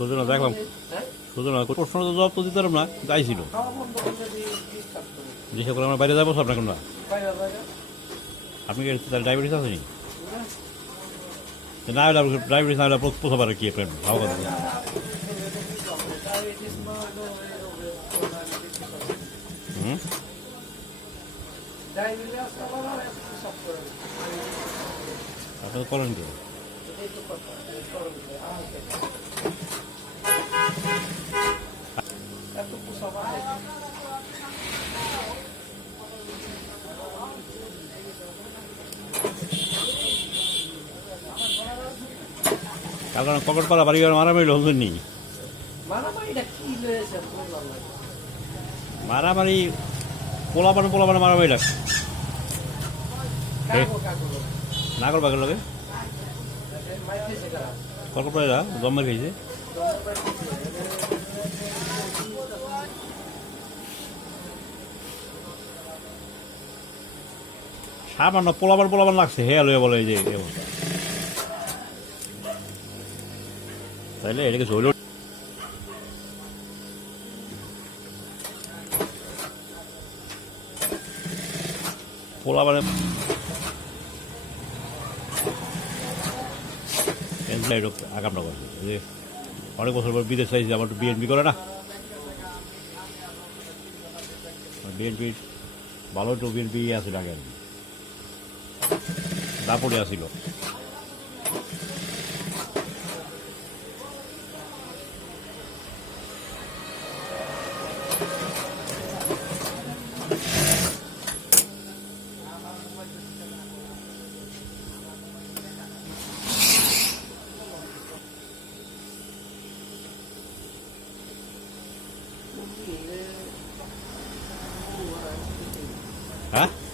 সুজন দেখলাম সুজন প্রশ্ন তো জবাব তো দিতে পারলাম না করে জিজ্ঞাসা করে আমরা বাইরে যাব আপনার আপনি কি তার ডায়াবেটিস আছে নি না ডায়াবেটিস না হলে কি আপনার ভালো কথা করেন কি কারণ পকেট করা বাড়ি মারামারি হল নি না মারামারি পোলাপান পোলাপান মারামারি লাগ কাগো কাগো নাগর বাগের লগে? কলকাতা পায়রা খেয়েছে। সামান্য পোলাবার পোলাবার লাগছে, হে লয়ে বলে যে তাইলে এটাকে চইল পোলাবারে আগামটা করছে যে অনেক বছর পর বিদেশ চাইছে আমার বিএনপি করে না। বিএনপি ভালো একটু বিএনপি আছিল আগে আর কি দাপড়ে আসিল হ্যাঁ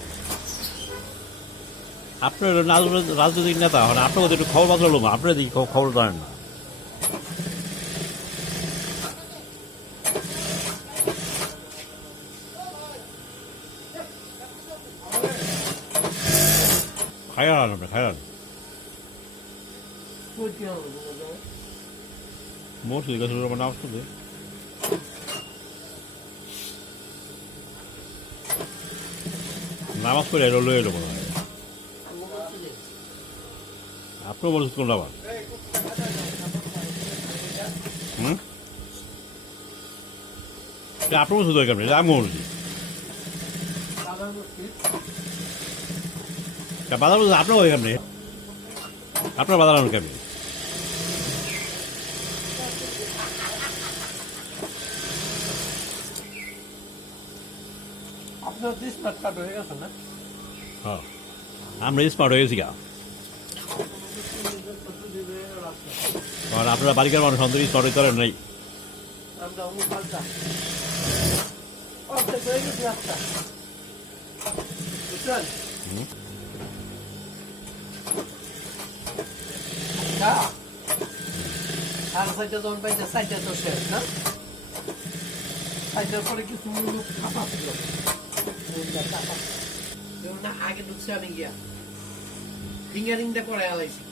আপনার রাজনৈতিক নেতা মানে আপনার কথা একটু খবর পাত্র লোক আপনার দিকে খবর জানেন না করে নামাজ পড়ে এলো, লয়ে এলো মনে হয়। আপনার বলছেন কোনটা আবার হুম? আপনার বলছে দরকার নেই আমি বলছি। বাজার বলছে আপনার দরকার নেই। আপনার বাজার আনুন কেমনি আপনার ডিসপ্যাচ হয়ে গেছে না? হ্যাঁ। আমরা স্মার্ট হয়ে গেছি গা। কারণ আপনারা বালিকার মানুষ, অন্তর হইতে পারেন নাই। আর সাইডে যখন পাইছে সাইডে না পরে আগে ঢুকছে আমি গিয়া ফিঙ্গারিংটা করে আলাইছি